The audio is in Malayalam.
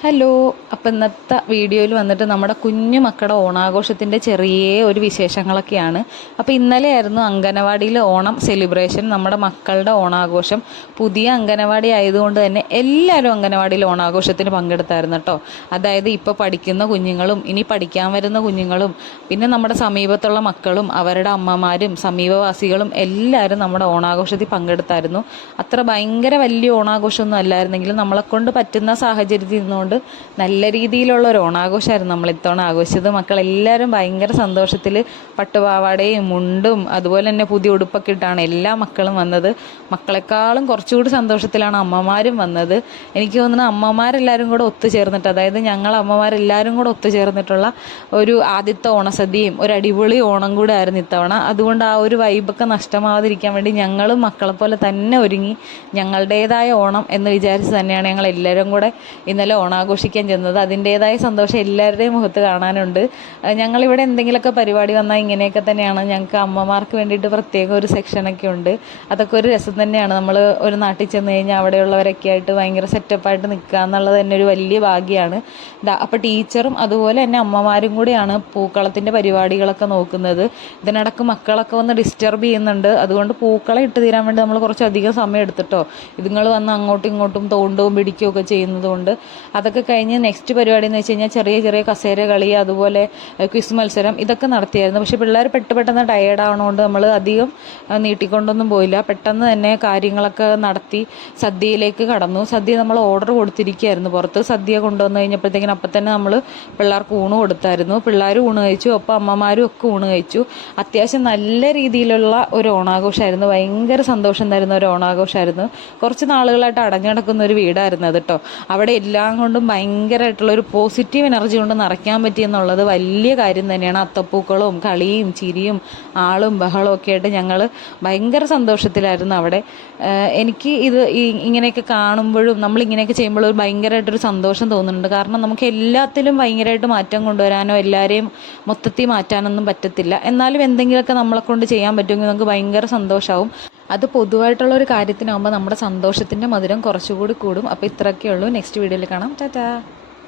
ഹലോ അപ്പം ഇന്നത്തെ വീഡിയോയിൽ വന്നിട്ട് നമ്മുടെ കുഞ്ഞു മക്കളുടെ ഓണാഘോഷത്തിന്റെ ചെറിയ ഒരു വിശേഷങ്ങളൊക്കെയാണ്. അപ്പോൾ ഇന്നലെയായിരുന്നു അംഗനവാടിയിൽ ഓണം സെലിബ്രേഷൻ നമ്മുടെ മക്കളുടെ ഓണാഘോഷം. പുതിയ അംഗനവാടി ആയതുകൊണ്ട് തന്നെ എല്ലാവരും അംഗനവാടിയിൽ ഓണാഘോഷത്തിന് പങ്കെടുത്തായിരുന്നു കേട്ടോ. അതായത് ഇപ്പോൾ പഠിക്കുന്ന കുഞ്ഞുങ്ങളും ഇനി പഠിക്കാൻ വരുന്ന കുഞ്ഞുങ്ങളും പിന്നെ നമ്മുടെ സമീപത്തുള്ള മക്കളും അവരുടെ അമ്മമാരും സമീപവാസികളും എല്ലാവരും നമ്മുടെ ഓണാഘോഷത്തിൽ പങ്കെടുത്തായിരുന്നു. അത്ര ഭയങ്കര വലിയ ഓണാഘോഷമൊന്നും അല്ലായിരുന്നെങ്കിലും നമ്മളെക്കൊണ്ട് പറ്റുന്ന സാഹചര്യത്തിൽ നിന്നുകൊണ്ട് നല്ല രീതിയിലുള്ള ഒരു ഓണാഘോഷമായിരുന്നു നമ്മൾ ഇത്തവണ ആഘോഷിച്ചത്. മക്കളെല്ലാവരും ഭയങ്കര സന്തോഷത്തിൽ പട്ടുപാവാടയും മുണ്ടും അതുപോലെ തന്നെ പുതിയ ഉടുപ്പൊക്കെ ഇട്ടാണ് എല്ലാ മക്കളും വന്നത്. മക്കളെക്കാളും കുറച്ചുകൂടി സന്തോഷത്തിലാണ് അമ്മമാരും വന്നത്. എനിക്ക് തോന്നുന്നു അമ്മമാരെല്ലാവരും കൂടെ ഒത്തുചേർന്നിട്ട് അതായത് ഞങ്ങൾ അമ്മമാരെല്ലാവരും കൂടെ ഒത്തുചേർന്നിട്ടുള്ള ഒരു ആദ്യത്തെ ഓണസദ്യയും ഒരു അടിപൊളി ഓണം കൂടെ ആയിരുന്നു ഇത്തവണ. അതുകൊണ്ട് ആ ഒരു വൈബൊക്കെ നഷ്ടമാവാതിരിക്കാൻ വേണ്ടി ഞങ്ങളും മക്കളെ പോലെ തന്നെ ഒരുങ്ങി ഞങ്ങളുടേതായ ഓണം എന്ന് വിചാരിച്ച് തന്നെയാണ് ഞങ്ങൾ എല്ലാവരും കൂടെ ഇന്നലെ ഓണാഘോഷിക്കാൻ ചെന്നത്. അതിന്റേതായ സന്തോഷം എല്ലാവരുടെയും മുഖത്ത് കാണാനുണ്ട്. ഞങ്ങളിവിടെ എന്തെങ്കിലുമൊക്കെ പരിപാടി വന്നാൽ ഇങ്ങനെയൊക്കെ തന്നെയാണ്. ഞങ്ങൾക്ക് അമ്മമാർക്ക് വേണ്ടിയിട്ട് പ്രത്യേക ഒരു സെക്ഷനൊക്കെ ഉണ്ട്. അതൊക്കെ ഒരു രസം തന്നെയാണ്. നമ്മൾ ഒരു നാട്ടിൽ ചെന്ന് കഴിഞ്ഞാൽ അവിടെയുള്ളവരൊക്കെ ആയിട്ട് ഭയങ്കര സെറ്റപ്പായിട്ട് നിൽക്കുക എന്നുള്ളത് തന്നെ ഒരു വലിയ ഭാഗ്യമാണ്. അപ്പോൾ ടീച്ചറും അതുപോലെ തന്നെ അമ്മമാരും കൂടിയാണ് പൂക്കളത്തിന്റെ പരിപാടികളൊക്കെ നോക്കുന്നത്. ഇതിനിടക്ക് മക്കളൊക്കെ വന്ന് ഡിസ്റ്റർബ് ചെയ്യുന്നുണ്ട്. അതുകൊണ്ട് പൂക്കളെ ഇട്ട് തീരാൻ വേണ്ടി നമ്മൾ കുറച്ചധികം സമയം എടുത്തിട്ടോ. ഇതുങ്ങൾ വന്ന് അങ്ങോട്ടും ഇങ്ങോട്ടും തോണ്ടവും പിടിക്കുകയും ഒക്കെ ചെയ്യുന്നതുകൊണ്ട്. അതൊക്കെ കഴിഞ്ഞ് നെക്സ്റ്റ് പരിപാടി എന്ന് വെച്ച് കഴിഞ്ഞാൽ ചെറിയ ചെറിയ കസേര കളി അതുപോലെ ക്വിസ് മത്സരം ഇതൊക്കെ നടത്തിയായിരുന്നു. പക്ഷേ പിള്ളേർ പെട്ട് പെട്ടെന്ന് ടയേർഡ് ആവണോണ്ട് നമ്മൾ അധികം നീട്ടിക്കൊണ്ടൊന്നും പോയില്ല. പെട്ടെന്ന് തന്നെ കാര്യങ്ങളൊക്കെ നടത്തി സദ്യയിലേക്ക് കടന്നു. സദ്യ നമ്മൾ ഓർഡർ കൊടുത്തിരിക്കുകയായിരുന്നു പുറത്ത്. സദ്യ കൊണ്ടുവന്ന് കഴിഞ്ഞപ്പോഴത്തേക്കിനും അപ്പം തന്നെ നമ്മൾ പിള്ളേർക്ക് ഊണ് കൊടുത്തായിരുന്നു. പിള്ളേർ ഊണ് കഴിച്ചു ഒപ്പം അമ്മമാരും ഒക്കെ ഊണ് കഴിച്ചു. അത്യാവശ്യം നല്ല രീതിയിലുള്ള ഒരു ഓണാഘോഷമായിരുന്നു ഭയങ്കര സന്തോഷം തരുന്ന ഒരു ഓണാഘോഷമായിരുന്നു കുറച്ച് നാളുകളായിട്ട് അടഞ്ഞു കിടക്കുന്ന ഒരു വീടായിരുന്നു അത് കേട്ടോ അവിടെ എല്ലാം കൊണ്ടും ഭയങ്കരമായിട്ടുള്ള ഒരു പോസിറ്റീവ് എനർജി കൊണ്ട് നിറയ്ക്കാൻ പറ്റിയെന്നുള്ളത് വലിയ കാര്യം തന്നെയാണ്. അത്തപ്പൂക്കളും കളിയും ചിരിയും ആളും ബഹളവും ഒക്കെ ആയിട്ട് ഞങ്ങൾ ഭയങ്കര സന്തോഷത്തിലായിരുന്നു അവിടെ. എനിക്ക് ഇത് ഇങ്ങനെയൊക്കെ കാണുമ്പോഴും നമ്മൾ ഇങ്ങനെയൊക്കെ ചെയ്യുമ്പോഴും ഒരു ഭയങ്കരമായിട്ടൊരു സന്തോഷം തോന്നുന്നുണ്ട്. കാരണം നമുക്ക് എല്ലാത്തിലും ഭയങ്കരമായിട്ട് മാറ്റം കൊണ്ടുവരാനോ എല്ലാവരെയും മൊത്തത്തിൽ മാറ്റാനൊന്നും പറ്റത്തില്ല. എന്നാലും എന്തെങ്കിലുമൊക്കെ നമ്മളെ കൊണ്ട് ചെയ്യാൻ പറ്റുമെങ്കിൽ നമുക്ക് ഭയങ്കര സന്തോഷമാവും അത് പൊതുവായിട്ടുള്ള ഒരു കാര്യത്തിനാകുമ്പോൾ നമ്മുടെ സന്തോഷത്തിന്റെ മധുരം കുറച്ചുകൂടി കൂടും. അപ്പോൾ ഇത്രയൊക്കെ ഉള്ളൂ നെക്സ്റ്റ് വീഡിയോയിൽ കാണാം. ടാറ്റാ